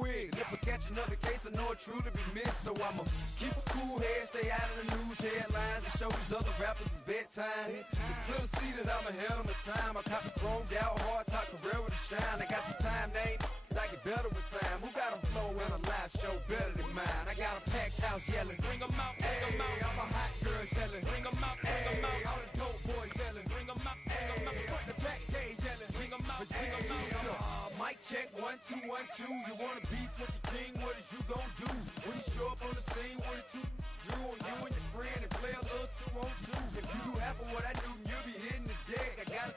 quick. If I catch another case, I know it truly be missed. So I'ma keep a cool head, stay out of the news headlines, and show these other rappers it's bedtime. It's clear to see that I'm ahead of my time. I cop a chromed out, hard top career with a shine. I got some time, name, cause I get better with time. Who got a flow and a live show better than mine? I got a packed house yelling, bring 'em out, bring 'em out. I'm a hot girl yelling, bring 'em out, bring 'em out. All the dope boys yelling, bring 'em out, bring 'em out. Put the back day yelling, bring 'em out, bring 'em out. Mic check, 1 2 1 2. You wanna beef with the king? What is you gon' do when you show up on the scene with a two drew on you and your friend and play a little 2 on 2? If you do half of what I do, you'll be hitting the deck. I gotta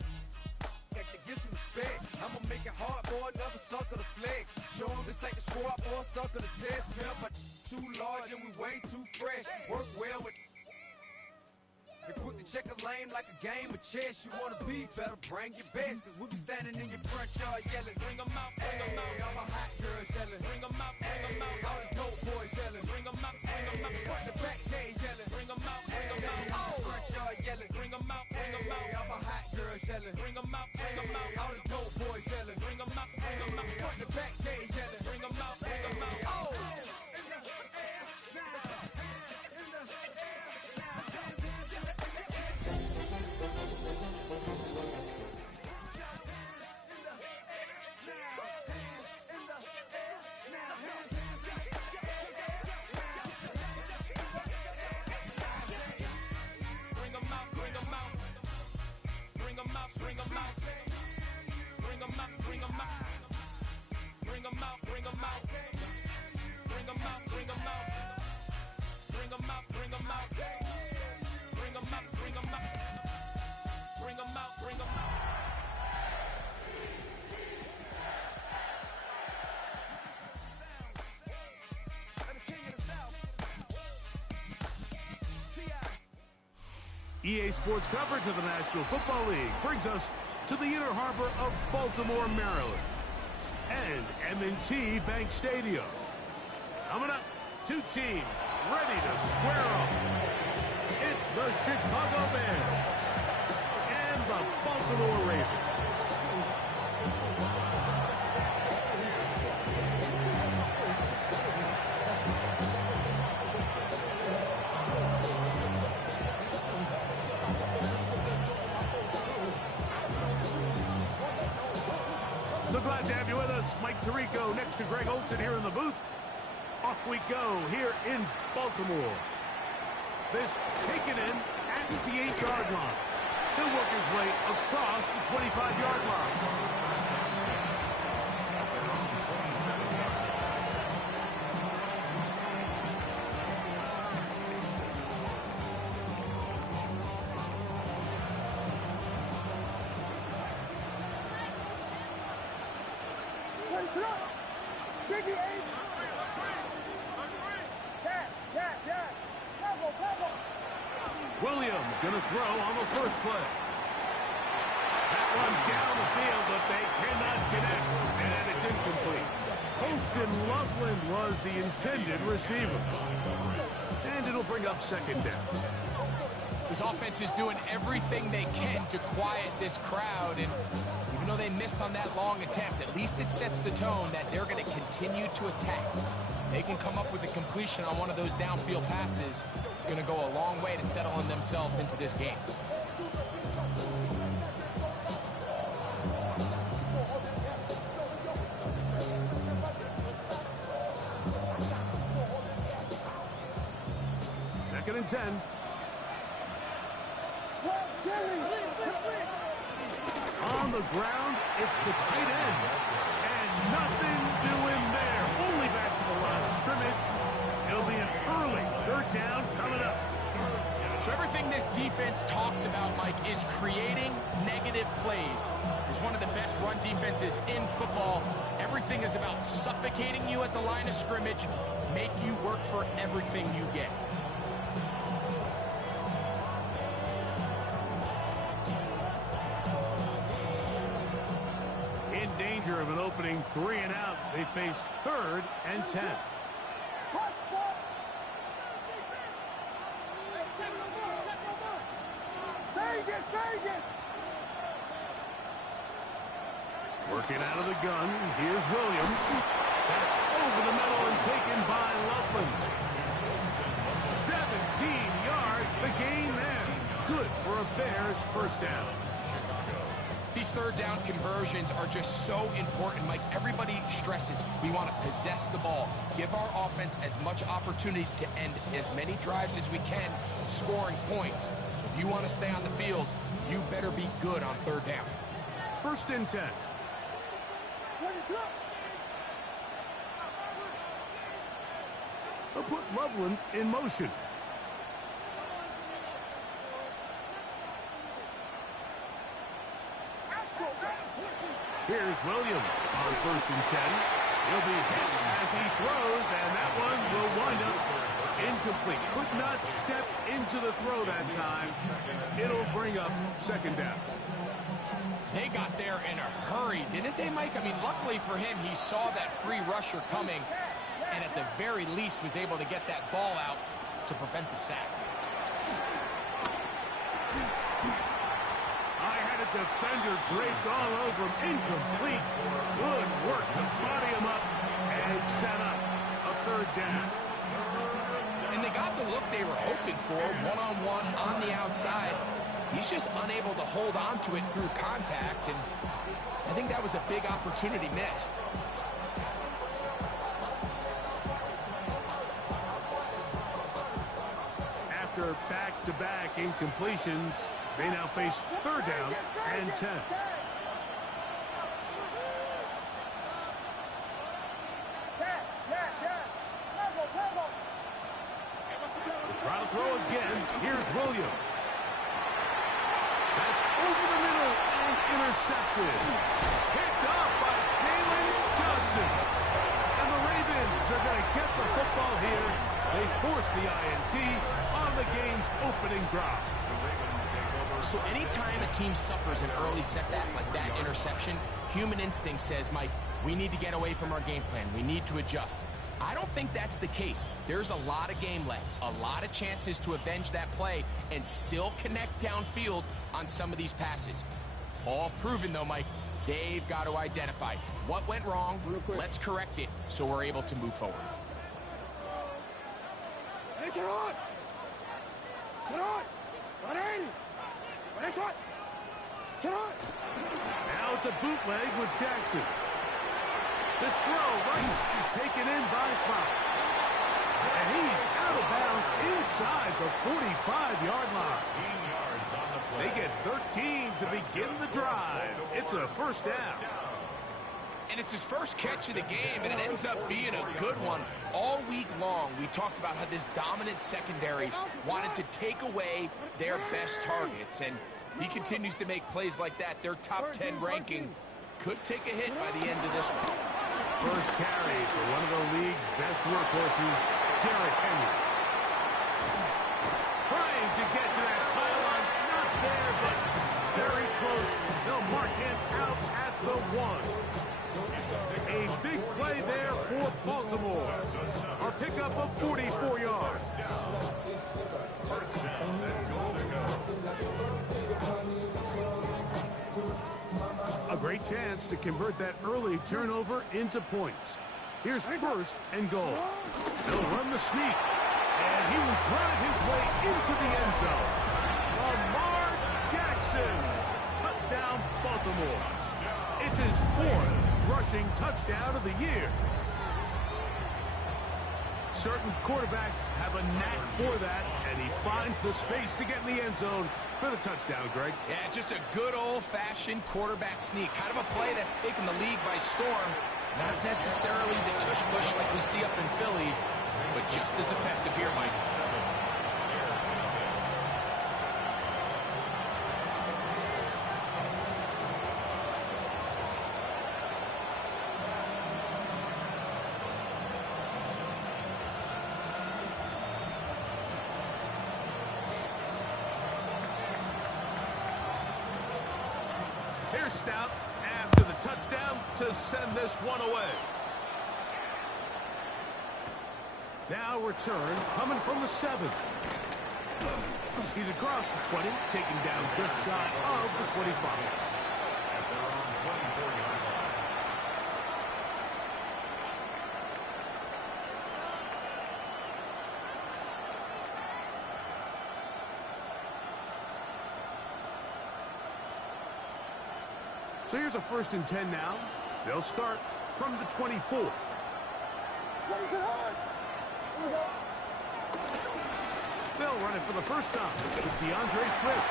get some respect. I'ma make it hard for another sucker to flex. Show 'em this ain't the squad or a sucker to test. Pimp, but too large and we way too fresh. Work well with. And quick to check a lane like a game of chess. You wanna be better, bring your best. Cause we'll be standing in your front yard yelling, bring 'em out, bring 'em out. All my hot girls yelling, bring 'em out, bring 'em out. All the dope boys yelling, bring 'em out, bring 'em out. Put the back day yelling, bring 'em out, bring 'em out. All the front yard yelling, bring 'em out, bring 'em out. All my hot girls yelling, bring 'em out, bring 'em out. All the dope boys yelling, bring 'em out, bring 'em out. Put the back day yelling, bring 'em out, bring 'em out. Oh! Bring 'em out, bring 'em out, bring 'em out, bring 'em out, bring 'em out, bring 'em out, bring 'em out, bring 'em out, bring 'em out, bring 'em out, bring 'em out, bring 'em out, bring 'em out. EA Sports coverage of the National Football League brings us to the inner harbor of Baltimore, Maryland, and M&T Bank Stadium. Coming up, two teams ready to square up. It's the Chicago Bears and the Baltimore Ravens. So glad to have you with us. Mike Tirico next to Greg Olson here in the booth. Off we go here in Baltimore. This taken in at the 8-yard line. He'll work his way across the 25-yard line. Williams going to throw on the first play. That one down the field, but they cannot connect, and it's incomplete. Poston Loveland was the intended receiver. And it'll bring up second down. This offense is doing everything they can to quiet this crowd, and even though they missed on that long attempt, at least it sets the tone that they're going to continue to attack. They can come up with a completion on one of those downfield passes. It's going to go a long way to settling themselves into this game. Second and 10. On the ground, it's the tight end. And nothing doing there. Only back to the line of scrimmage. It'll be an early third down coming up. So everything this defense talks about, Mike, is creating negative plays. It's one of the best run defenses in football. Everything is about suffocating you at the line of scrimmage, make you work for everything you get. In danger of an opening 3 and out, they face 3rd and 10. Working out of the gun, here's Williams. That's third down conversions are just so important, Mike. Everybody stresses we want to possess the ball, give our offense as much opportunity to end as many drives as we can, scoring points. So if you want to stay on the field, you better be good on third down. 1st and 10. They'll put Loveland in motion. Here's Williams on 1st and 10. He'll be hit as he throws, and that one will wind up incomplete. Could not step into the throw that time. It'll bring up 2nd down. They got there in a hurry, didn't they, Mike? I mean, luckily for him, he saw that free rusher coming, and at the very least was able to get that ball out to prevent the sack. I had a defender draped all over him. Incomplete. Good work to body him up and set up a 3rd down. And they got the look they were hoping for, one-on-one on the outside. He's just unable to hold on to it through contact, and I think that was a big opportunity missed. After back-to-back incompletions, they now face 3rd down and 10. Try to throw again. Here's Williams. That's over the middle and intercepted. Picked off by Jalen Johnson. And the Ravens are going to get the football here. They force the INT on the game's opening drive. So anytime a team suffers an early setback like that interception, human instinct says, Mike, we need to get away from our game plan. We need to adjust. I don't think that's the case. There's a lot of game left, a lot of chances to avenge that play and still connect downfield on some of these passes. All proven, though, Mike, they've got to identify what went wrong, let's correct it so we're able to move forward. Now it's a bootleg with Jackson. This throw right is taken in by Flower. And he's out of bounds inside the 45-yard line. They get 13 to begin the drive. It's a 1st down. And it's his first catch of the game, and it ends up being a good one. All week long, we talked about how this dominant secondary wanted to take away their best targets, and he continues to make plays like that. Their top 10 ranking could take a hit by the end of this one. First carry for one of the league's best workhorses, Derrick Henry. Trying to get to that pylon, not there, but very close. They'll mark him out at the 1. A big play there for Baltimore. Our pickup of 44 yards. A great chance to convert that early turnover into points. Here's 1st and goal. They'll run the sneak, and he will drive his way into the end zone. Lamar Jackson, touchdown Baltimore. It's his 4th rushing touchdown of the year. Certain quarterbacks have a knack for that, and he finds the space to get in the end zone for the touchdown, Greg. Yeah, just a good old-fashioned quarterback sneak. Kind of a play that's taken the league by storm. Not necessarily the tush-push like we see up in Philly, but just as effective here, Mike. Here's Stout after the touchdown to send this one away. Now return coming from the 7. He's across the 20, taking down just shy of the 25. So here's a 1st and 10 now. They'll start from the 24. They'll run it for the first time with DeAndre Swift.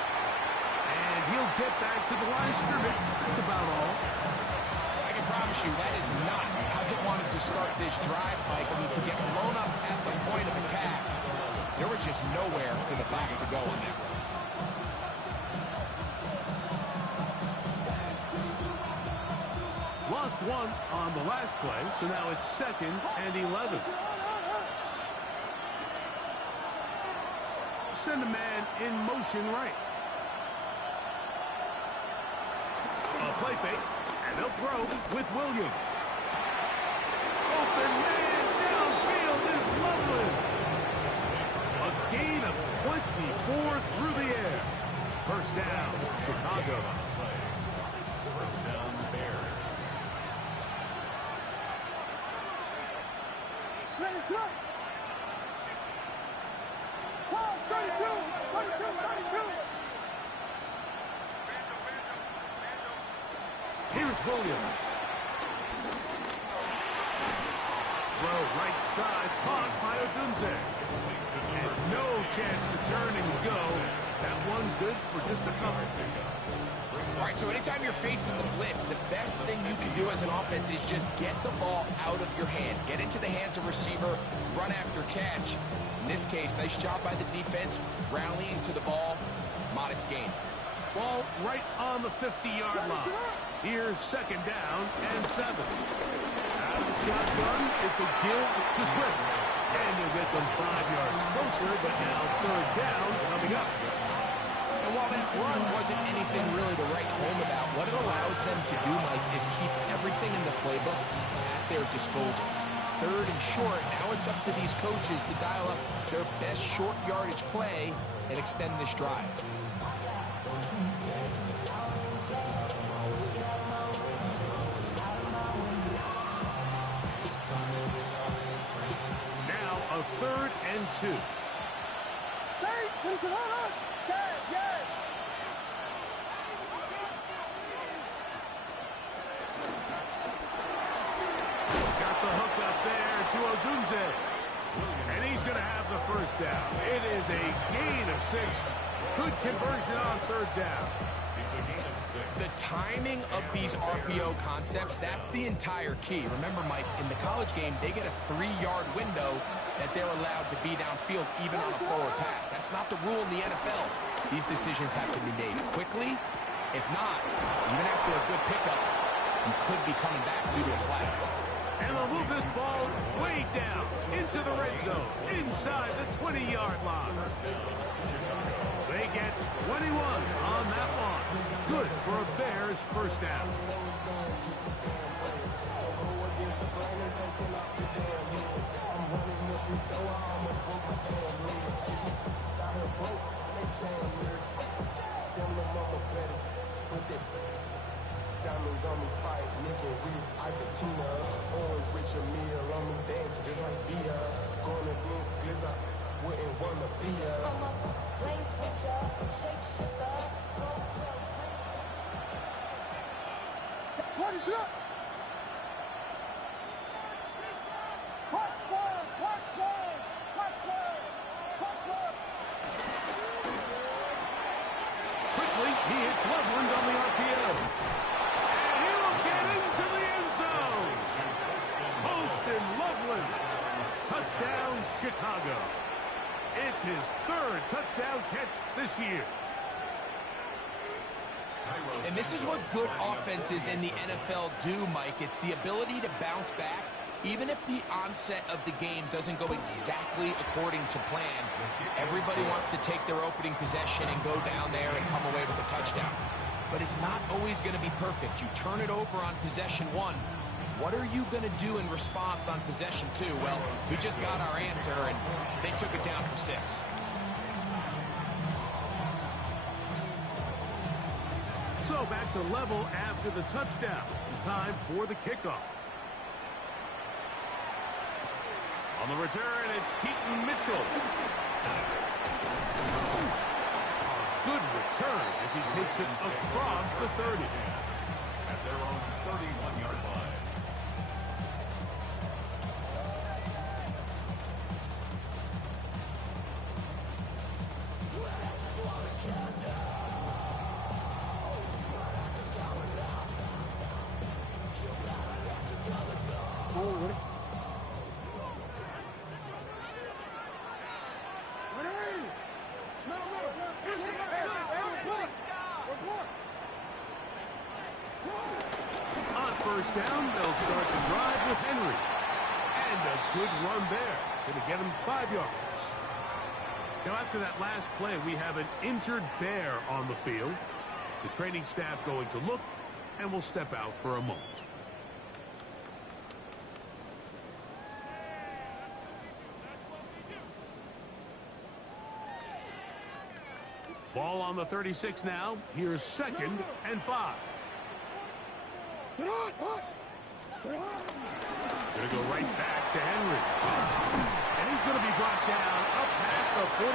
And he'll get back to the line of scrimmage. That's about all. I can promise you that is not how they wanted to start this drive, Mike. I mean, to get blown up at the point of attack, there was just nowhere for the back to go on that one. Lost one on the last play, so now it's 2nd and 11. Send a man in motion right. A play fake, and they'll throw with Williams. Open man downfield is Loveland. A gain of 24 through the air. 1st down, Chicago. First down, Bears. Here's Williams. Throw right side, caught by Odunze. And no chance to turn and go. That one good for just a couple. All right, so anytime you're facing the blitz, the best thing you can do as an offense is just get the ball out of your hand. Get into the hands of receiver, run after catch. In this case, nice job by the defense, rallying to the ball. Modest gain. Ball right on the 50-yard line. Here's 2nd down and 7. Out of the shotgun, it's a give to Swift. And you'll get them 5 yards closer, but now 3rd down coming up. And while that run wasn't anything really to write home about, what it allows them to do, Mike, is keep everything in the playbook at their disposal. 3rd and short, now it's up to these coaches to dial up their best short yardage play and extend this drive. Now a 3rd and 2. Got the hook up there to Odunze. And he's going to have the 1st down. It is a gain of 6. Good conversion on 3rd down. It's a gain of 6. The timing of these RPO concepts, that's the entire key. Remember, Mike, in the college game, they get a 3-yard window that they're allowed to be downfield even on a forward pass. That's not the rule in the NFL. These decisions have to be made quickly. If not, even after a good pickup, you could be coming back due to a flag. And they'll move this ball way down into the red zone, inside the 20-yard line. They get 21 on that one. Good for a Bears 1st down. Diamonds on me, fight, Nick and Reese, Iketina, orange Richard Meal on me, dancing just like Bia. Going against Glizz, wouldn't wanna be a lane switcher, shape shifter. What is up? Quickly, he hits Loveland on the RPO. And he will get into the end zone. Poston Loveland. Touchdown, Chicago. It's his 3rd touchdown catch this year. And this is what good offenses in the NFL do, Mike. It's the ability to bounce back, even if the onset of the game doesn't go exactly according to plan. Everybody wants to take their opening possession and go down there and come away with a touchdown. But it's not always going to be perfect. You turn it over on possession 1. What are you going to do in response on possession 2? Well, we just got our answer, and they took it down for 6. So back to level after the touchdown. Time for the kickoff. On the return, it's Keaton Mitchell. Good return as he takes it across the 30. At 31-yard line. On first down, they'll start the drive with Henry. And a good run there. Going to get him 5 yards. Now, after that last play, we have an injured Bear on the field. The training staff going to look, and will step out for a moment. Ball on the 36 now. Here's 2nd and 5. Gonna go right back to Henry. And he's going to be brought down up past the 45.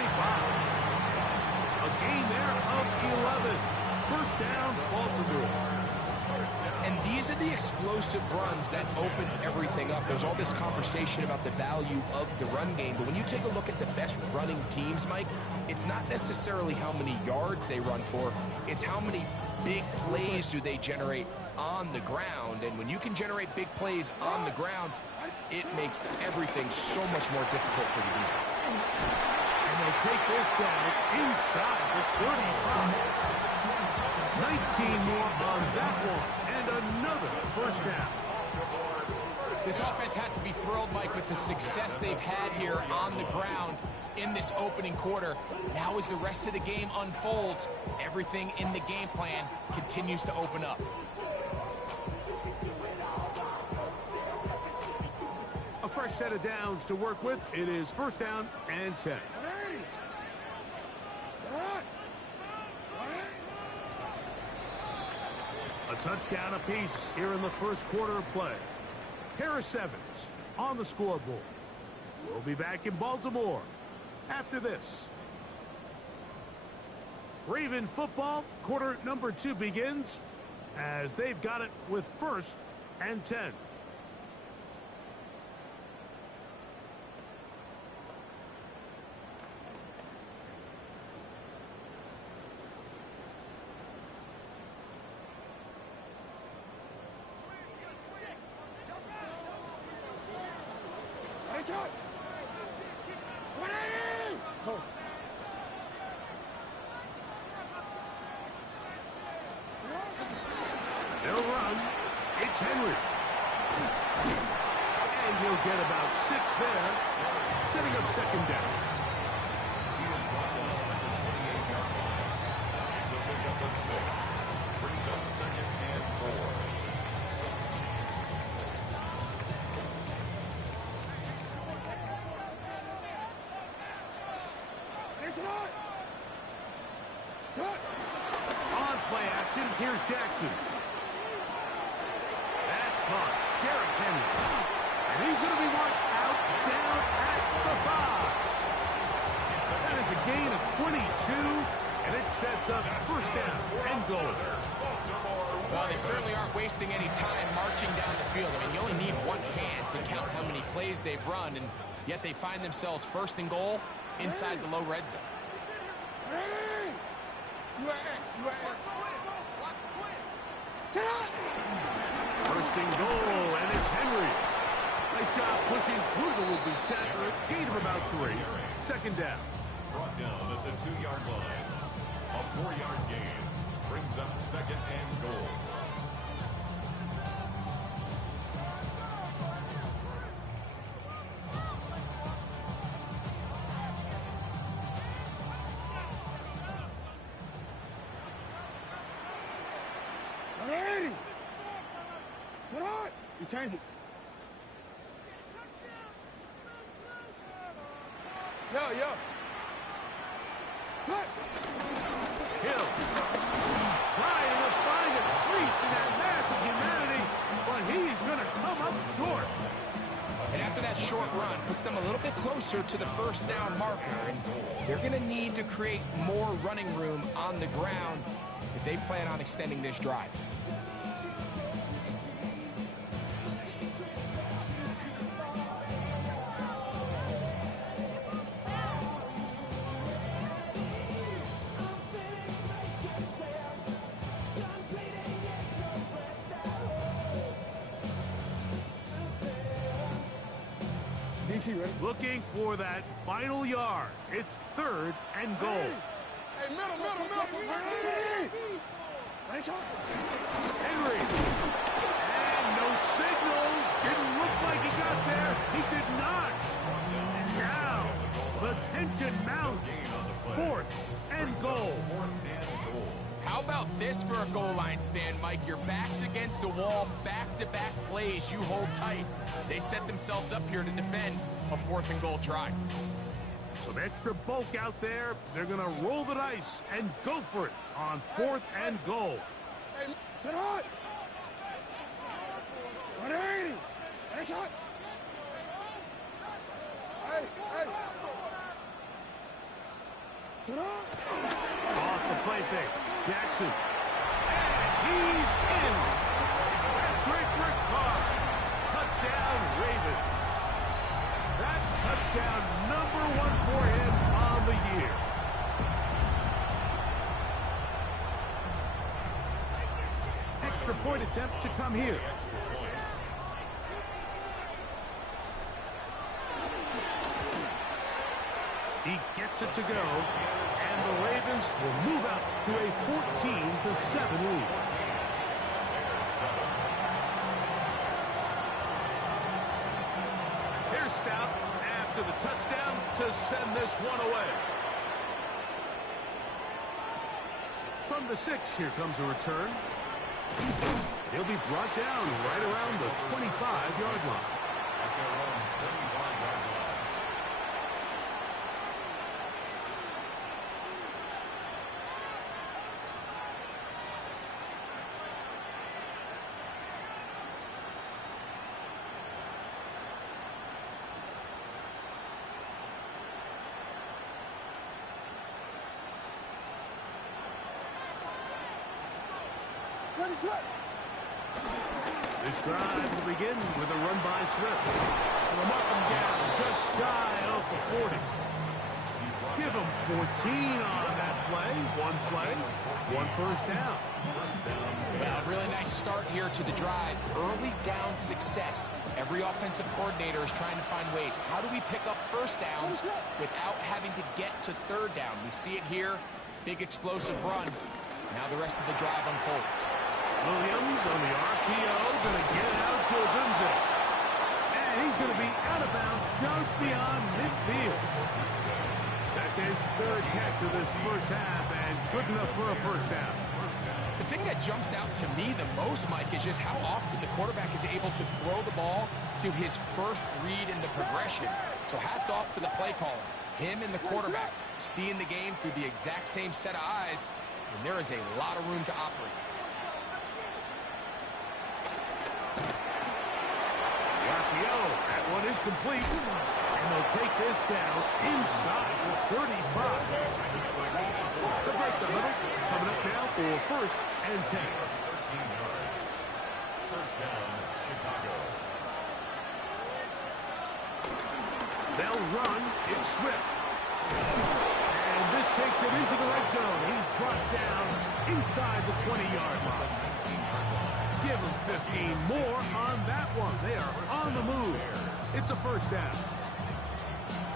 A gain there of 11. First down, Baltimore. And these are the explosive runs that open everything up. There's all this conversation about the value of the run game, but when you take a look at the best running teams, Mike, it's not necessarily how many yards they run for, it's how many big plays do they generate on the ground. And when you can generate big plays on the ground, it makes everything so much more difficult for the defense. And they'll take this down inside the 35. 19 more on that one, and another first down. This offense has to be thrilled, Mike, with the success they've had here on the ground in this opening quarter. Now as the rest of the game unfolds, everything in the game plan continues to open up. A fresh set of downs to work with. It is first down and 10. A touchdown apiece here in the first quarter of play. Harris Evans on the scoreboard. We'll be back in Baltimore after this. Raven football, quarter number 2 begins as they've got it with first and 10. They'll run. It's Henry. And he'll get about 6 there, setting up second down. He is brought down at the 28-yard line. It's a pickup of 6. Brings up 2nd and 4. On play action, here's Jackson. That's caught. Derrick Henry. And he's going to be marked out down at the 5. That is a gain of 22, and it sets up first down and goal. Well, they certainly aren't wasting any time marching down the field. I mean, you only need one hand to count how many plays they've run, and yet they find themselves first and goal inside the low red zone. First and goal, and it's Henry. Nice job pushing through the would-be tackler. Gain of about 3. Second down. Brought down at the 2-yard line. A 4-yard gain. Brings up 2nd and goal. Change it. Yo. Cut. Hill trying to find a crease in that mass of humanity, but he's going to come up short. And after that short run, puts them a little bit closer to the first down marker, and they're going to need to create more running room on the ground if they plan on extending this drive. Looking for that final yard. It's 3rd and goal. Hey, middle. Henry. And no signal. Didn't look like he got there. He did not. And now the tension mounts. 4th and goal. How about this for a goal line stand, Mike? Your back's against the wall, back-to-back plays you hold tight. They set themselves up here to defend a 4th and goal try. Some extra bulk out there. They're going to roll the dice and go for it on 4th and goal. Hey, sit hot. 180. Hey, shot. Hey. Sit hot. Off the play fake. Jackson. And he's in. Patrick Rickoff. Touchdown, Ravens. That's touchdown number 1 for him on the year. Extra point attempt to come here. He gets it to go, and the Ravens will move out to a 14-7 lead. Here's Stout after the touchdown to send this one away. From the 6, here comes a return. He'll be brought down right around the 25-yard line. At their own 25-yard line. This drive will begin with a run by Swift. And a up and down, just shy of the 40. Give him 14 on that play. One first down. Well, a really nice start here to the drive. Early down success. Every offensive coordinator is trying to find ways. How do we pick up first downs without having to get to 3rd down? We see it here. Big explosive run. Now the rest of the drive unfolds. Williams on the RPO, going to get it out to Odunze. And he's going to be out of bounds just beyond midfield. That's his 3rd catch of this first half, and good enough for a first down. The thing that jumps out to me the most, Mike, is just how often the quarterback is able to throw the ball to his first read in the progression. So hats off to the play caller. Him and the quarterback seeing the game through the exact same set of eyes, and there is a lot of room to operate. That one is complete, and they'll take this down inside the 35. The break the huddle coming up now for 1st and 10. 13 yards. First down, Chicago. They'll run. It's Swift. And this takes him into the red zone. He's brought down inside the 20-yard line. Give him 15 more on that one. They are on the move. It's a first down.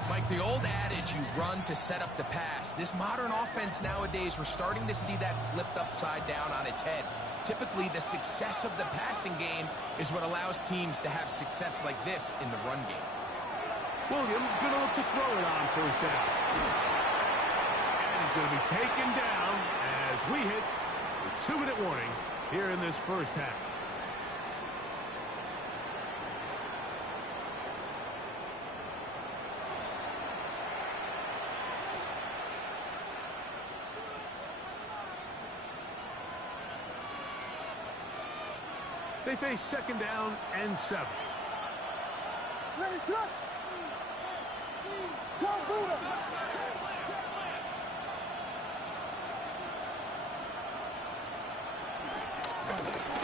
Like the old adage, you run to set up the pass. This modern offense nowadays, we're starting to see that flipped upside down on its head. Typically, the success of the passing game is what allows teams to have success like this in the run game. Williams going to look to throw it on first down. And he's going to be taken down as we hit the 2-minute warning here in this first half. They face 2nd down and 7.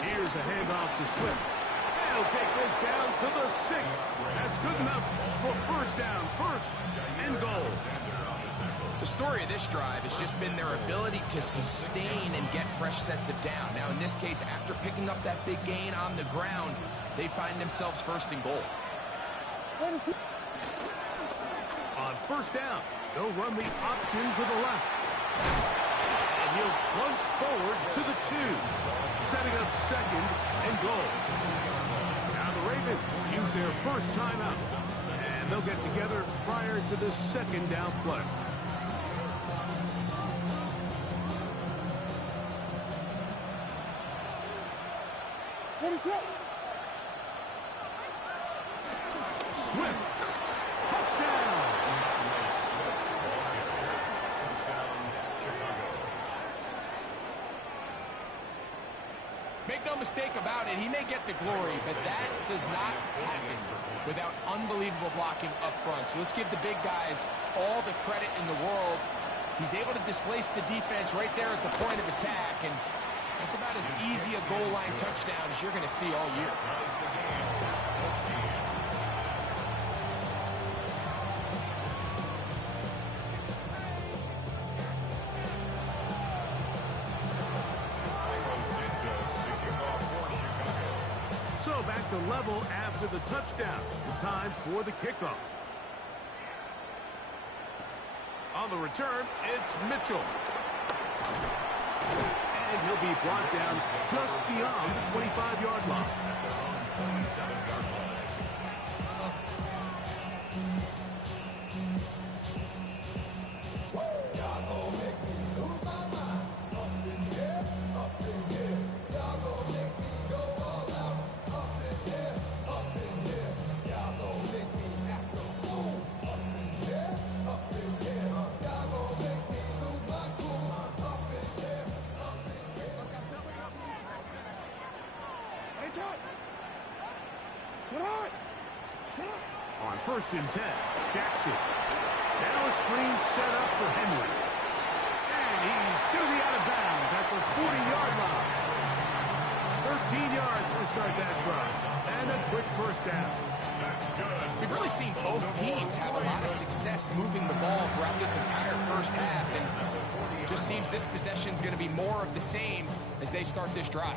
Here's a handoff to Swift. They'll take this down to the 6. That's good enough for first down. 1st and goal. The story of this drive has just been their ability to sustain and get fresh sets of down. Now, in this case, after picking up that big gain on the ground, they find themselves 1st and goal. On first down, they'll run the option to the left. And he'll plunge forward to the 2, setting up second and goal. Now the Ravens use their first timeout, and they'll get together prior to the second down play. Swift. Touchdown. Make no mistake about it, he may get the glory, but that does not happen without unbelievable blocking up front. So let's give the big guys all the credit in the world. He's able to displace the defense right there at the point of attack, and that's about as easy a goal line touchdown as you're going to see all year. So back to level after the touchdown. The time for the kickoff. On the return, it's Mitchell. And he'll be brought down just beyond the 25-yard line. 27-yard line. On first and 10, Jackson. Now a screen set up for Henry. And he's going to be out of bounds at the 40-yard line. 13 yards to start that drive. And a quick first down. That's good. We've really seen both teams have a lot of success moving the ball throughout this entire first half, and it just seems this possession's going to be more of the same as they start this drive.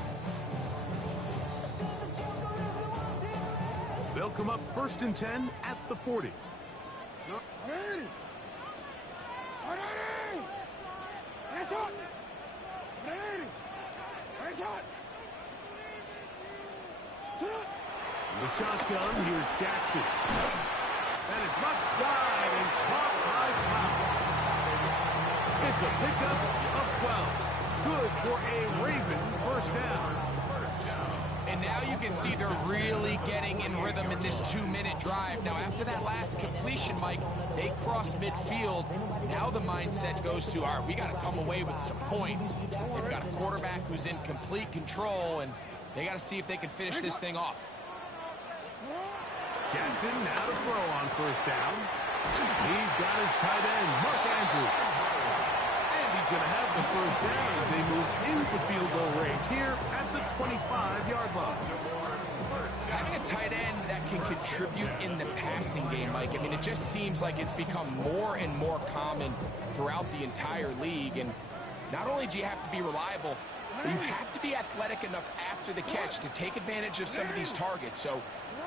They'll come up first and 10 at the 40. The shotgun, here's Jackson. That is left side and caught by Powell. It's a pickup of 12. Good for a Raven first down. And now you can see they're really getting in rhythm in this 2-minute drive. Now, after that last completion, Mike, they cross midfield. Now the mindset goes to, all right, we got to come away with some points. They've got a quarterback who's in complete control, and they got to see if they can finish this thing off. Jackson now to throw on first down. He's got his tight end, Mark Andrews. And he's going to have the first down as they move into field goal range here at the 25-yard line. Having a tight end that can contribute in the passing game, Mike, I mean, it just seems like it's become more and more common throughout the entire league. And not only do you have to be reliable, but you have to be athletic enough after the catch to take advantage of some of these targets. So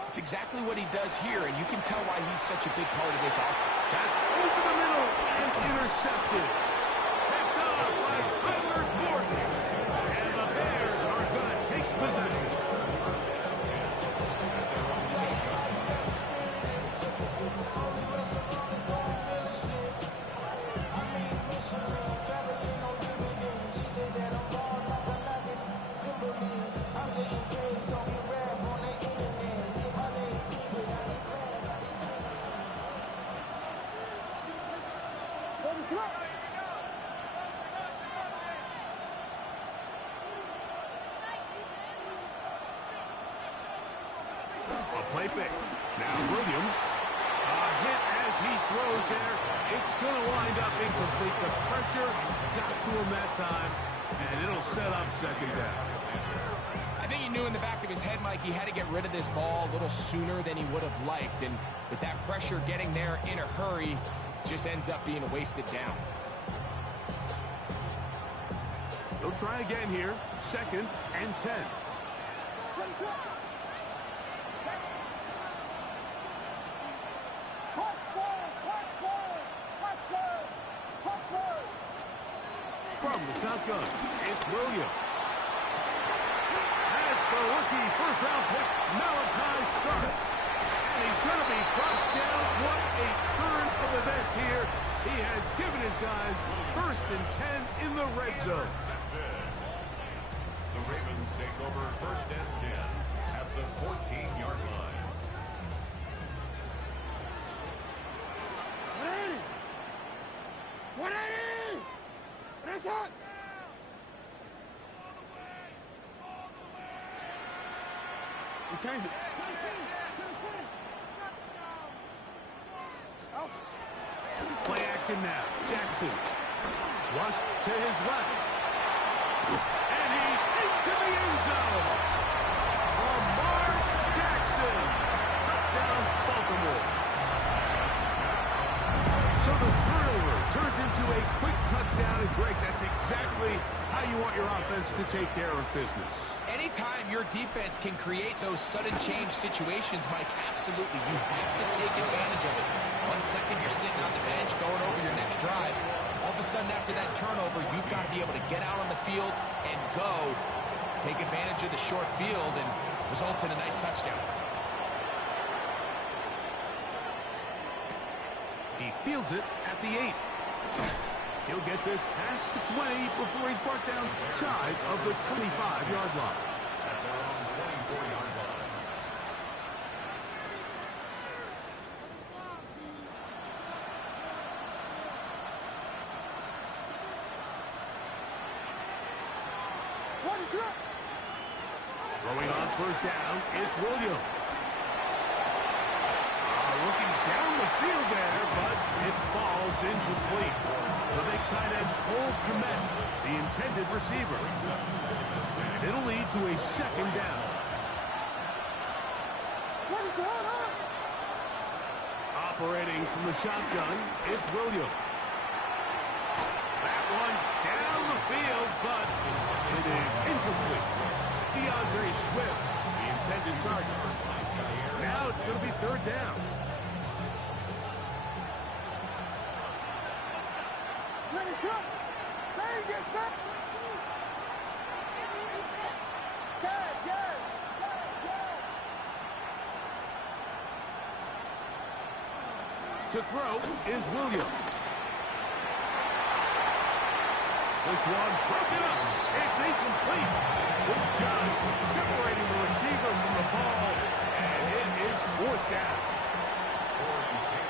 it's exactly what he does here, and you can tell why he's such a big part of this offense. That's over the middle and intercepted. Picked off by Tyler Gordon. And the Bears are going to take possession. A play fake. Now Williams. A hit as he throws there. It's going to wind up incomplete. The pressure got to him that time, and it'll set up second down. I think he knew in the back of his head, Mike, he had to get rid of this ball a little sooner than he would have liked. And with that pressure getting there in a hurry, just ends up being a wasted down. They'll try again here. Second and 10. From the shotgun, it's Williams. That's the rookie first-round pick, Malachi Starks. And he's going to be brought down. What a turn of events here. He has given his guys 1st and 10 in the red zone. The Ravens take over 1st and 10 at the 14-yard line. Return it. Play action now. Jackson. Flush to his left. And he's into the end zone. Lamar Jackson. Touchdown, Baltimore. So the turnover turns into a quick touchdown. And Greg, that's exactly how you want your offense to take care of business. Anytime your defense can create those sudden change situations, Mike, absolutely, you have to take advantage of it. 1 second, you're sitting on the bench, going over your next drive. All of a sudden, after that turnover, you've got to be able to get out on the field and go. Take advantage of the short field, and results in a nice touchdown. He fields it at the 8. He'll get this past the 20 before he's brought down shy of the 25-yard line. At their own 24-yard line. Throwing on 1st down, it's Williams. Looking down the field there, but it falls incomplete. The big tight end, Cole Kmet, the intended receiver. And it'll lead to a 2nd down. Operating from the shotgun, it's Williams. That one down the field, but it is incomplete. DeAndre Swift, the intended target. Now it's going to be 3rd down. To throw is Williams. This one broken up. It's incomplete. Good job separating the receiver from the ball, and it is 4th down.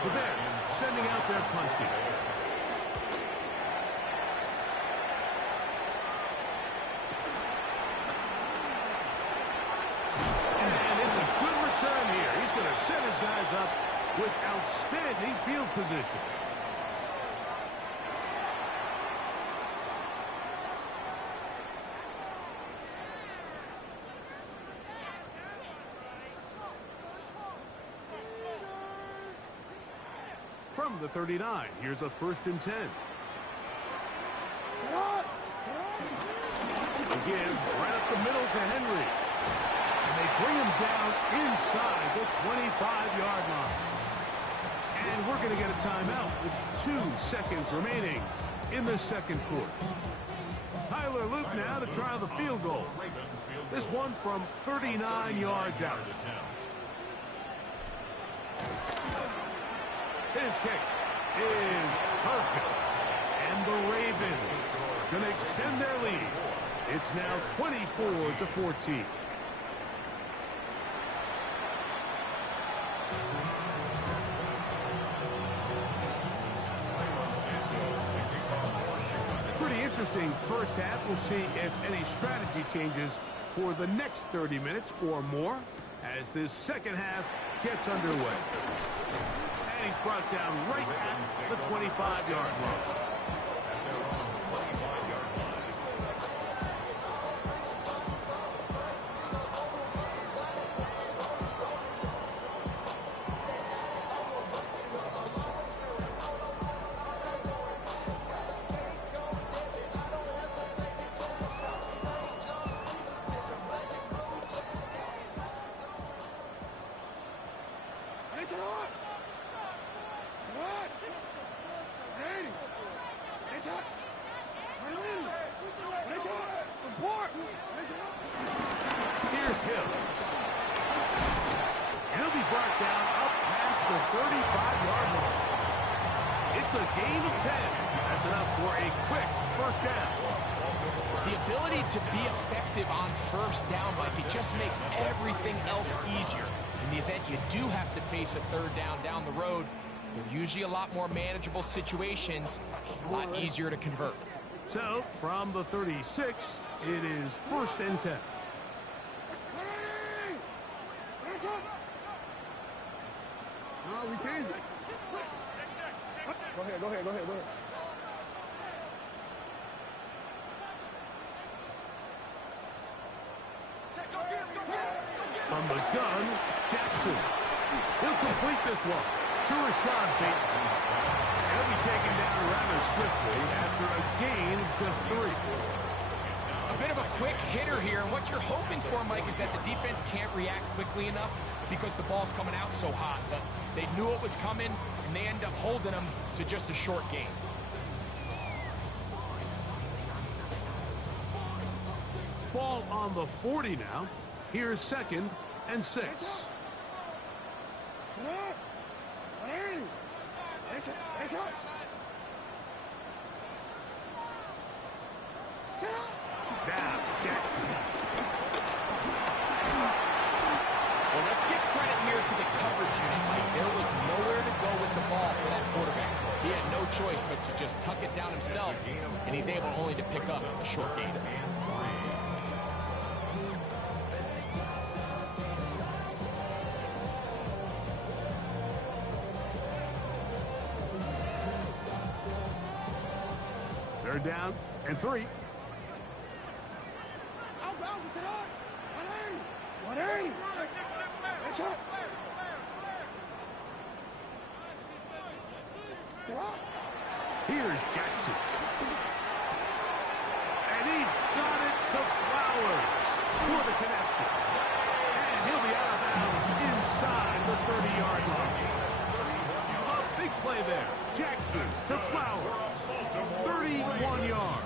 The Bears sending out their punt team. And it's a good return here. He's going to set his guys up with outstanding field position. From the 39, here's a 1st and 10. Again, right up the middle to Henry. And they bring him down inside the 25-yard line. And we're going to get a timeout with 2 seconds remaining in the 2nd quarter. Tyler Luke now to try the field goal. This one from 39 yards out. His kick is perfect. And the Ravens going to extend their lead. It's now 24-14. Pretty interesting first half. We'll see if any strategy changes for the next 30 minutes or more as this second half gets underway. And he's brought down right at the 25-yard line. 5-yard line. It's a gain of 10. That's enough for a quick first down. The ability to be effective on first down, Mike, it just makes everything else easier. In the event you do have to face a third down the road, they're usually a lot more manageable situations, a lot easier to convert. So, from the 36, it is 1st and 10. No, we changed it. Go ahead. From the gun, Jackson. He'll complete this one to Rashad Bateman. He'll be taken down rather swiftly after a gain of just 3. A bit of a quick hitter here, and what you're hoping for, Mike, is that the defense can't react quickly enough because the ball's coming out so hot. But they knew it was coming, and they end up holding them to just a short gain. Ball on the 40 now. Here's 2nd and 6. Now, Jackson. Well, let's give credit here to the coverage unit, Mike. There was nowhere to go with the ball for that quarterback. He had no choice but to just tuck it down himself, and he's able only to pick up a short gain. They're down and 3. Here's Jackson. And he's got it to Flowers for the connection. And he'll be out of bounds inside the 30-yard line. A big play there. Jackson to Flowers. 31 yards.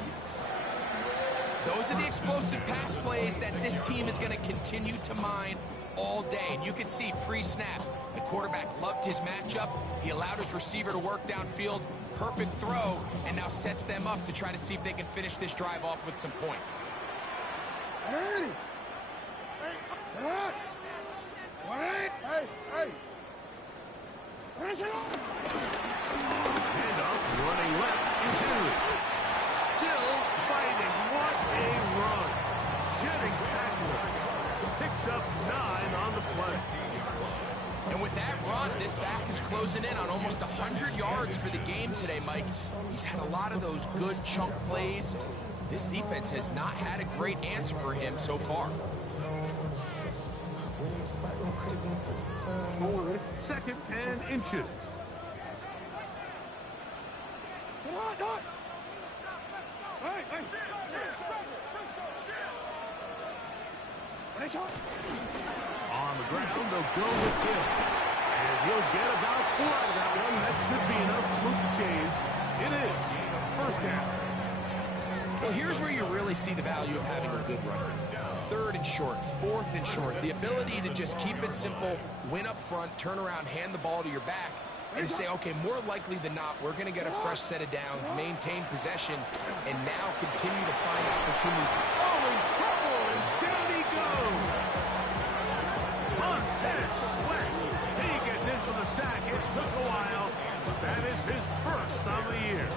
Those are the explosive pass plays that this team is going to continue to mine all day. And you can see pre-snap, the quarterback loved his matchup. He allowed his receiver to work downfield. Perfect throw, and now sets them up to try to see if they can finish this drive off with some points. Hey! Handoff, running left is Henry. Still fighting. What a run. Shedding tackler. Picks up 9 on the play. And with that run, this back is closing in on almost 100 yards for the game today, Mike. He's had a lot of those good chunk plays. This defense has not had a great answer for him so far. 2nd and inches. On the ground, they'll go with him. And he'll get about 4 out of that one. That should be enough to move the chains. It is 1st down. Well, here's where you really see the value of having a good runner. 3rd and short, 4th and short. The ability to just keep it simple, win up front, turn around, hand the ball to your back, and say, okay, more likely than not, we're going to get a fresh set of downs, maintain possession, and now continue to find opportunities. Oh, in trouble, and down he goes. Montez Sweat. He gets in for the sack. It took a while, but that is his 1st on the year.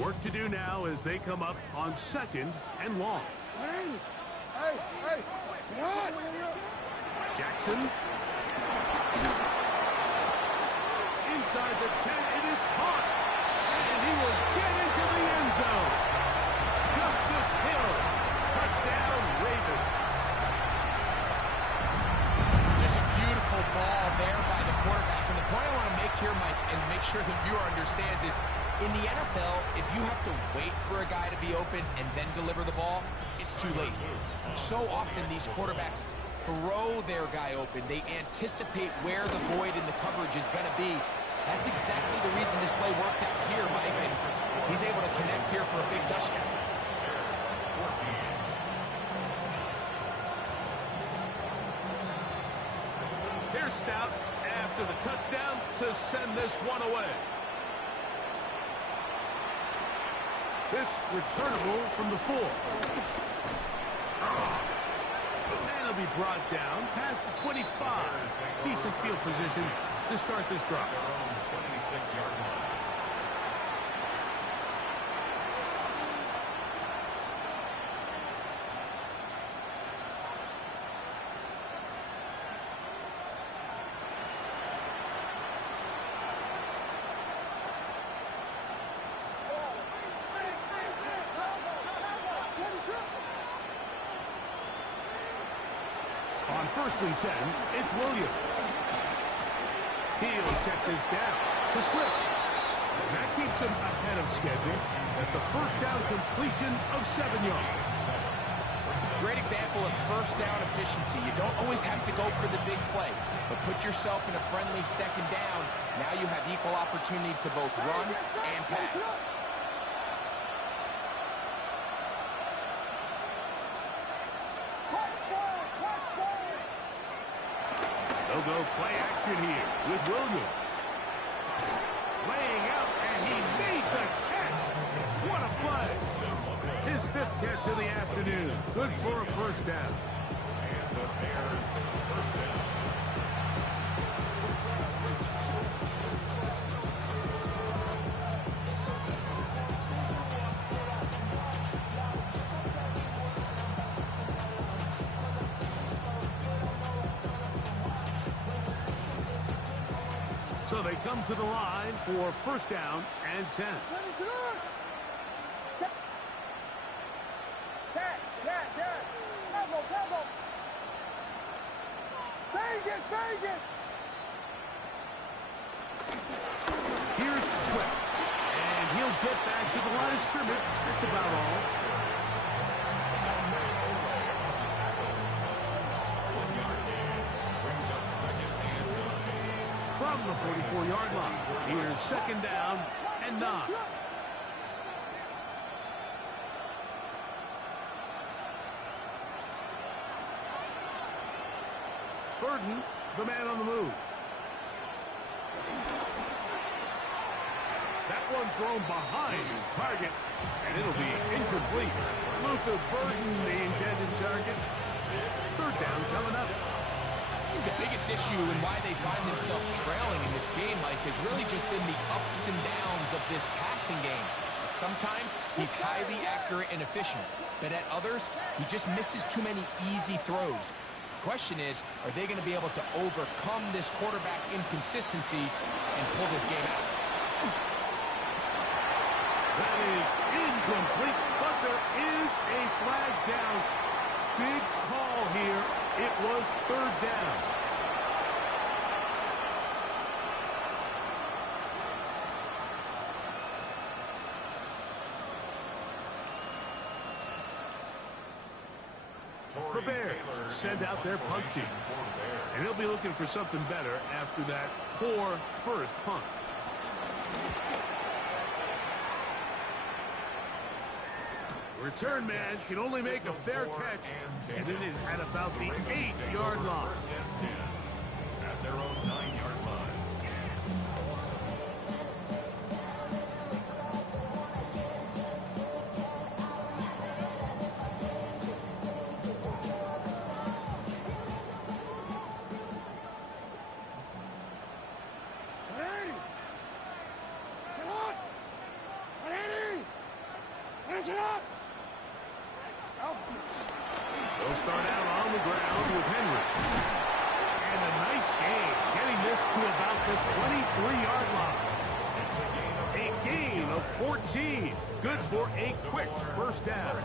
Work to do now as they come up on 2nd and long. Jackson. Inside the 10, it is caught. And he will get into the end zone. Justice Hill. Touchdown, Ravens. Just a beautiful ball there by the quarterback. And the point I want to make here, Mike, and make sure the viewer understands is, in the NFL, if you have to wait for a guy to be open and then deliver the ball, it's too late. So often these quarterbacks throw their guy open. They anticipate where the void in the coverage is going to be. That's exactly the reason this play worked out here, Mike, and he's able to connect here for a big touchdown. Here's Stout after the touchdown to send this one away. This returnable from the 4. And he'll be brought down past the 25. Decent field position to start this drive. 26-yard line. On 1st and 10, it's Williams. He'll check this down to Swift. And that keeps him ahead of schedule. That's a first down completion of 7 yards. Great example of first down efficiency. You don't always have to go for the big play, but put yourself in a friendly second down. Now you have equal opportunity to both run and pass. They'll go play action here with Williams. Laying out, and he made the catch. What a play. His 5th catch of the afternoon. Good for a first down. And the Bears first down. So they come to the line for first down and 10. Here's Swift. And he'll get back to the line of scrimmage. That's about all. From the 44-yard line. Here's 2nd down and 9. Burden, the man on the move. That one thrown behind his target, and it'll be incomplete. Luther Burden, the intended target. 3rd down coming up. The biggest issue and why they find themselves trailing in this game, Mike, has really just been the ups and downs of this passing game. Sometimes he's highly accurate and efficient, but at others, he just misses too many easy throws. The question is, are they going to be able to overcome this quarterback inconsistency and pull this game out? That is incomplete, but there is a flag down. Big call here. It was 3rd down. The Bears send out their punt team. And he'll be looking for something better after that poor first punt. Return man can only make a fair catch, and it is at about the 8-yard line. At their own 9-yard line. They'll start out on the ground with Henry. And a nice gain, getting this to about the 23-yard line. A gain of 14. Good for a quick first down.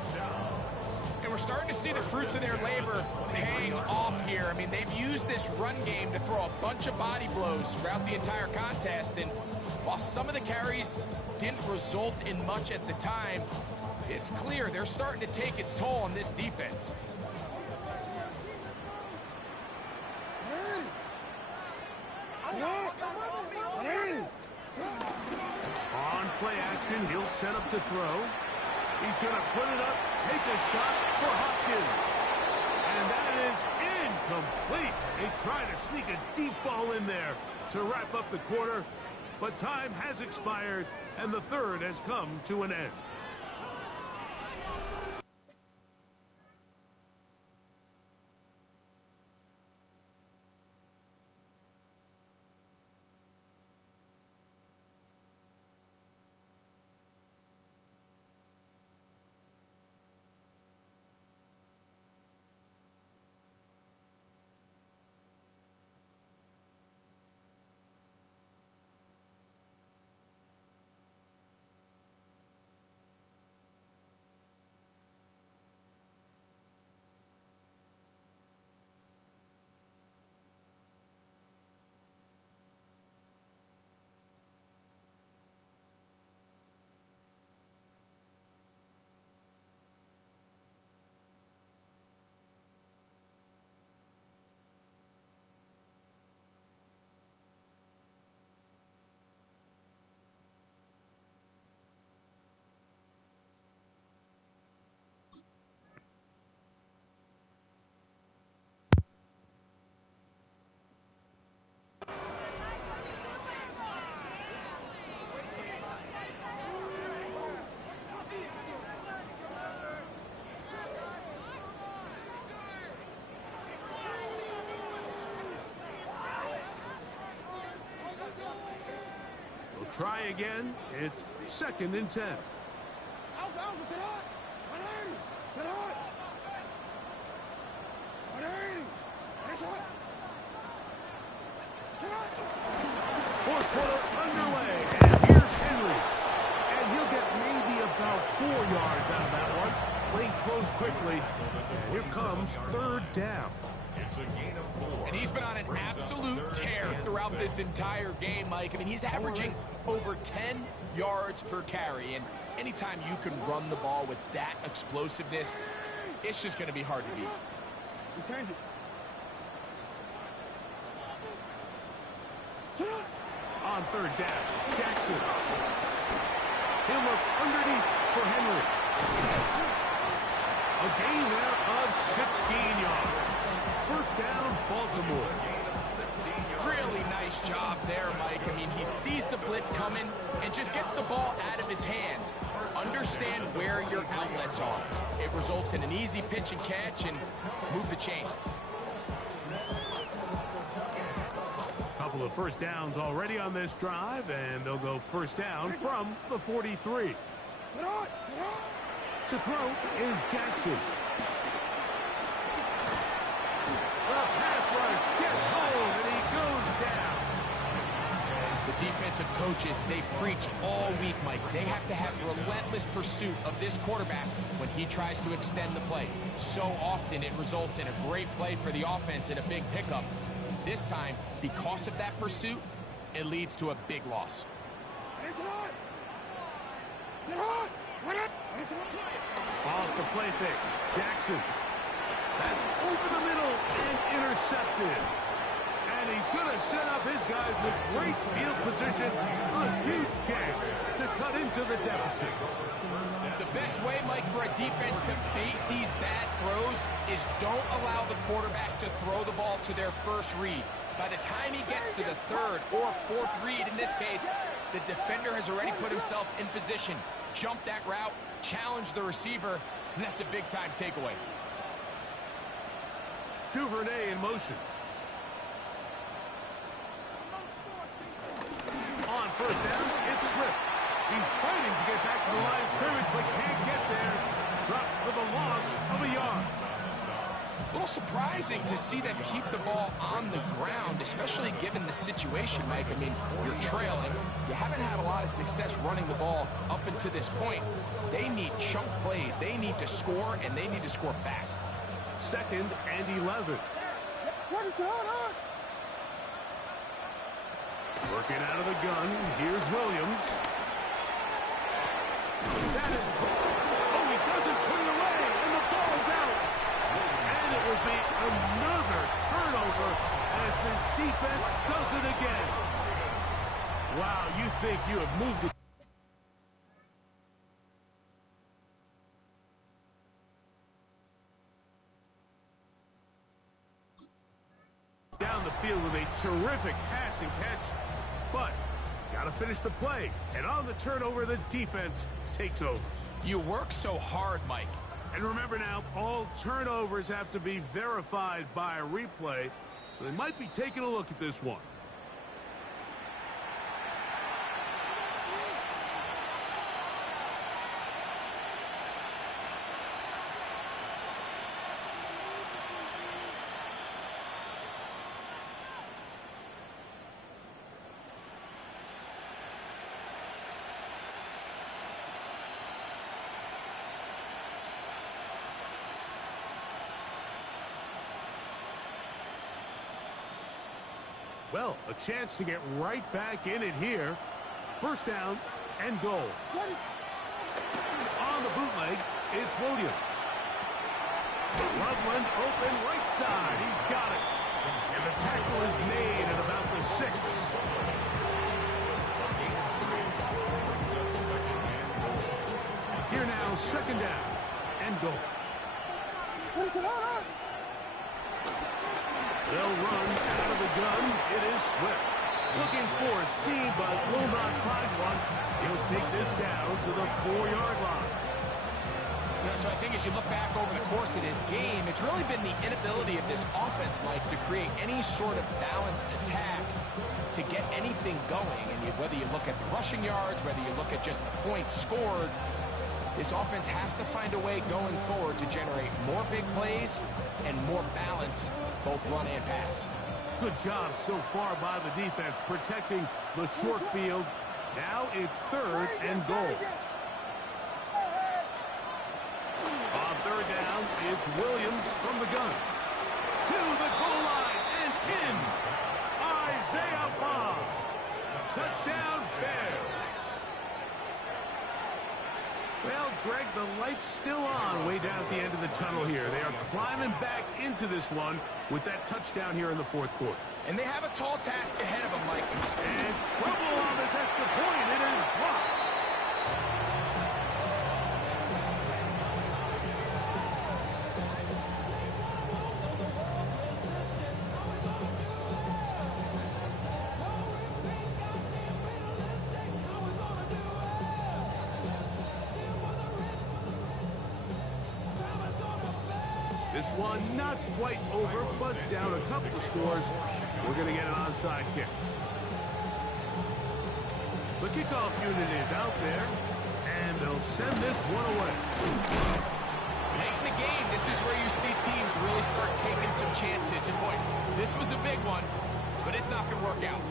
And we're starting to see the fruits of their labor paying off here. I mean, they've used this run game to throw a bunch of body blows throughout the entire contest. And while some of the carries didn't result in much at the time, it's clear they're starting to take its toll on this defense. On play action, he'll set up to throw. He's going to put it up, take a shot for Hopkins. And that is incomplete. They try to sneak a deep ball in there to wrap up the quarter, but time has expired, and the third has come to an end. Try again. It's 2nd and 10. Fourth quarter underway, and here's Henry. And he'll get maybe about 4 yards out of that one. Playing close quickly. Here comes 3rd down. It's a gain of 4. And he's been on an absolute tear throughout this entire game, Mike. I mean, he's averaging over 10 yards per carry. And anytime you can run the ball with that explosiveness, it's just going to be hard to beat. Return it. On 3rd down, Jackson. He'll look underneath for Henry. A gain there of 16 yards. 1st down, Baltimore. Really nice job there, Mike. I mean, he sees the blitz coming and just gets the ball out of his hands. Understand where your outlets are. It results in an easy pitch and catch and move the chains. Couple of 1st downs already on this drive, and they'll go 1st down from the 43. To throw is Jackson. The pass rush gets home, and he goes down. The defensive coaches, they preach all week, Mike. They have to have relentless pursuit of this quarterback when he tries to extend the play. So often it results in a great play for the offense and a big pickup. This time, because of that pursuit, it leads to a big loss. Off the play fake, Jackson. That's over the middle and intercepted. And he's going to set up his guys with great field position. A huge chance to cut into the deficit. The best way, Mike, for a defense to bait these bad throws is don't allow the quarterback to throw the ball to their first read. By the time he gets to the 3rd or 4th read, in this case, the defender has already put himself in position. Jump that route, challenge the receiver, and that's a big-time takeaway. Duvernay in motion. On 1st down, it's Swift. He's fighting to get back to the line of scrimmage, but can't get there. Dropped for the loss of a yard. A little surprising to see them keep the ball on the ground, especially given the situation, Mike. I mean, you're trailing. you haven't had a lot of success running the ball up until this point. They need chunk plays. They need to score, and they need to score fast. 2nd and 11. Working out of the gun. Here's Williams. That is... Oh, he doesn't put it away, and the ball's out. And it will be another turnover as this defense does it again. Wow, you think you have moved it. Down the field with a terrific pass and catch, but got to finish the play. And on the turnover, the defense takes over. You work so hard, Mike. And remember now, all turnovers have to be verified by a replay, so they might be taking a look at this one. Well, a chance to get right back in it here. 1st down and goal. On the bootleg, it's Williams. Loveland open right side. He's got it. And the tackle is made at about the 6. Here now, 2nd down and goal. They'll run out of the gun. It is Swift. Looking for a seam, but will not find one. He'll take this down to the 4-yard line. Yeah, so I think as you look back over the course of this game, it's really been the inability of this offense, Mike, to create any sort of balanced attack to get anything going. And whether you look at the rushing yards, whether you look at just the points scored, this offense has to find a way going forward to generate more big plays and more balance, both run and pass. Good job so far by the defense protecting the short field. Now it's 3rd and goal. On 3rd down, it's Williams from the gun. To the goal line and in. Isaiah Bond. Touchdown Bears. Well, Greg, the light's still on way down at the end of the tunnel here. They are climbing back into this one with that touchdown here in the 4th quarter. And they have a tall task ahead of them, Mike. And trouble on this extra point. It is blocked. This one not quite over, but down a couple of scores. We're going to get an onside kick. The kickoff unit is out there, and they'll send this one away. Late in the game, this is where you see teams really start taking some chances. And boy, this was a big one, but it's not going to work out.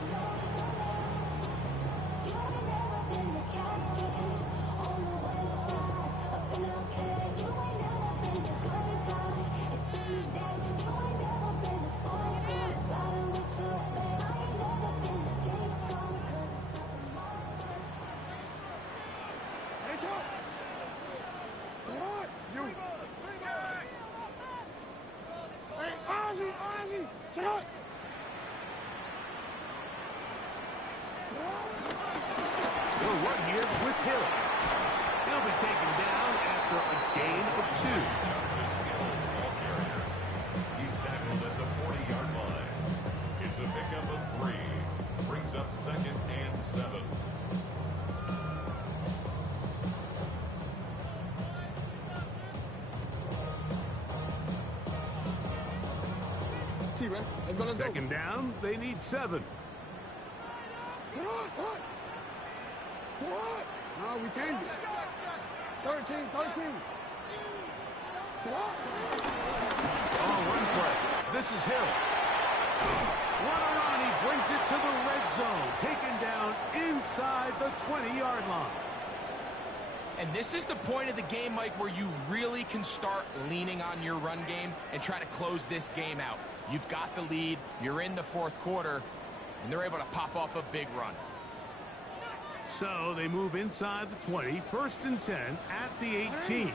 We'll run here with Hill. He'll be taken down after a gain of 2. He's tackled at the 40-yard line. It's a pickup of 3. Brings up 2nd and 7. Second down, they need 7. No, we changed it. 13. On run play. This is Hill. What a run. He brings it to the red zone. Taken down inside the 20-yard line. And this is the point of the game, Mike, where you really can start leaning on your run game and try to close this game out. You've got the lead. You're in the fourth quarter, and they're able to pop off a big run. So they move inside the 20, 1st and 10 at the 18.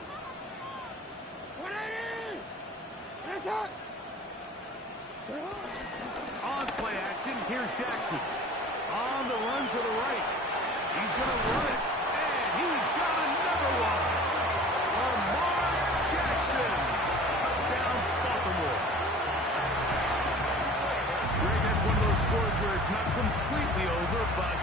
On play action, here's Jackson. On the run to the right. He's going to run it, and he's got another one. Lamar Jackson. Touchdown, Baltimore. Greg, that's one of those scores where it's not completely over, but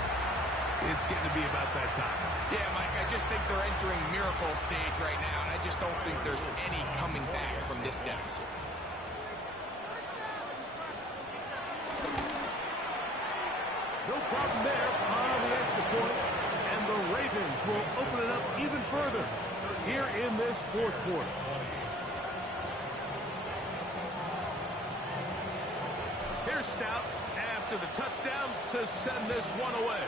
it's getting to be about that time. Yeah, Mike, I just think they're entering miracle stage right now, and I just don't think there's any coming back from this deficit. No problem there on the extra point, and the Ravens will open it up even further here in this fourth quarter. Here's Stout after the touchdown to send this one away.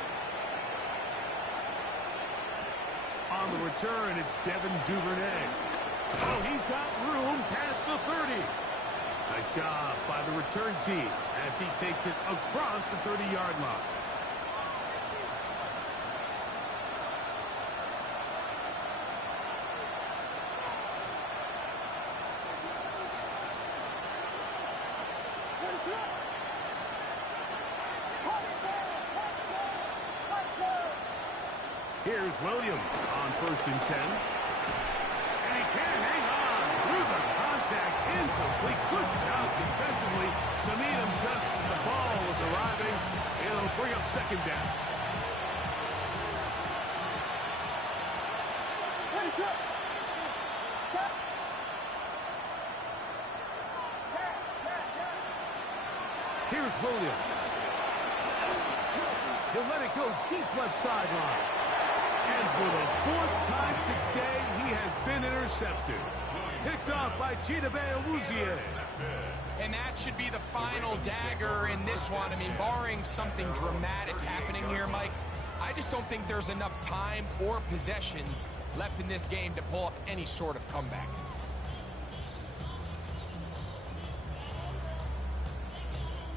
On the return, it's Devin Duvernay. Oh, he's got room past the 30. Nice job by the return team as he takes it across the 30-yard line. Here's Williams on 1st and 10. And he can't hang on through the contact. Incomplete. Good job defensively to meet him just as the ball was arriving. It'll bring up 2nd down. Here's Williams. He'll let it go deep left sideline. And for the 4th time today, he has been intercepted. Picked off by TCBU Wk8. And that should be the final dagger in this one. I mean, barring something dramatic happening here, Mike, I just don't think there's enough time or possessions left in this game to pull off any sort of comeback.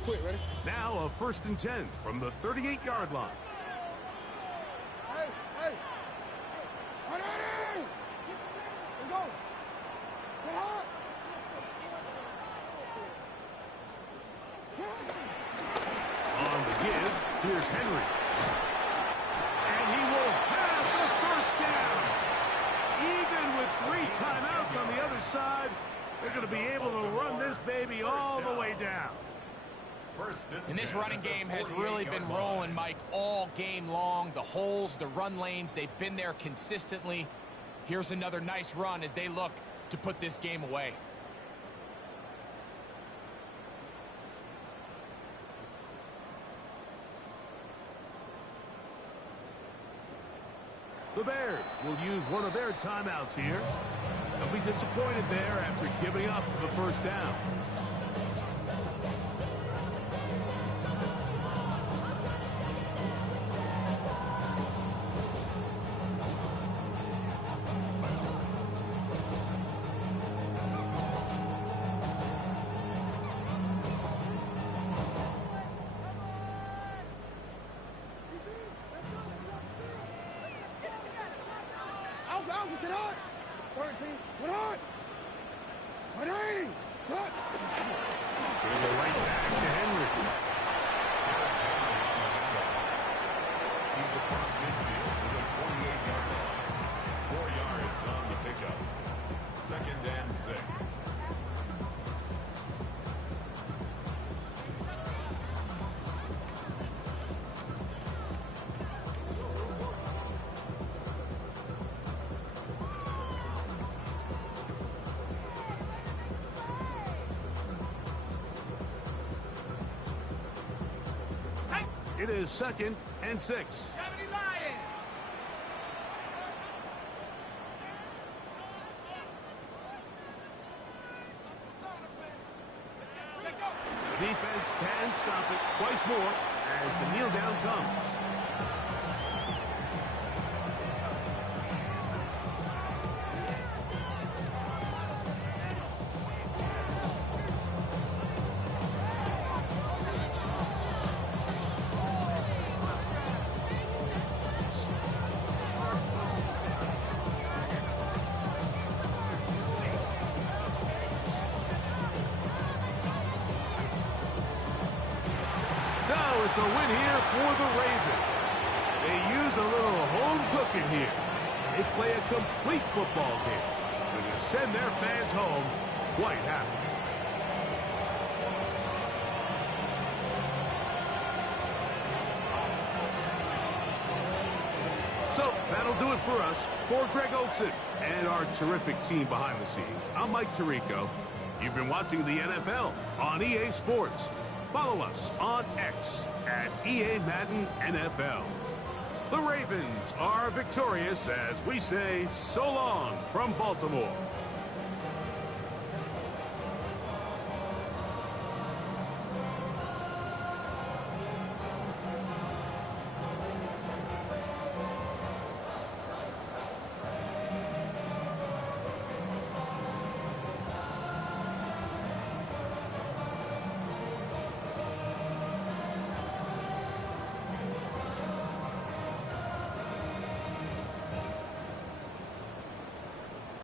Quick, ready? Now a 1st and 10 from the 38-yard line. Hey, hey. Ready? Let's go. Get hot. On the give, here's Henry. And he will have the 1st down. Even with 3 timeouts on the other side, they're going to be able to run this baby all the way down. And this running game has really been rolling, Mike, all game long. The holes, the run lanes, they've been there consistently. Here's another nice run as they look to put this game away. The Bears will use one of their timeouts here. They'll be disappointed there after giving up the 1st down. Sit on. 13. Sit on. 180. Cut. Give the right back to Henry. He's across midfield with a 48-yard line. 4 yards on the pickup. 2nd and 6. It is 2nd and 6. The defense can stop it twice more as the kneel down comes. It's a win here for the Ravens. They use a little home cooking here. They play a complete football game. They're going to send their fans home quite happy. So that'll do it for us. For Greg Olson and our terrific team behind the scenes, I'm Mike Tirico. You've been watching the NFL on EA Sports. Follow us on X at EA Madden NFL. The Ravens are victorious as we say so long from Baltimore.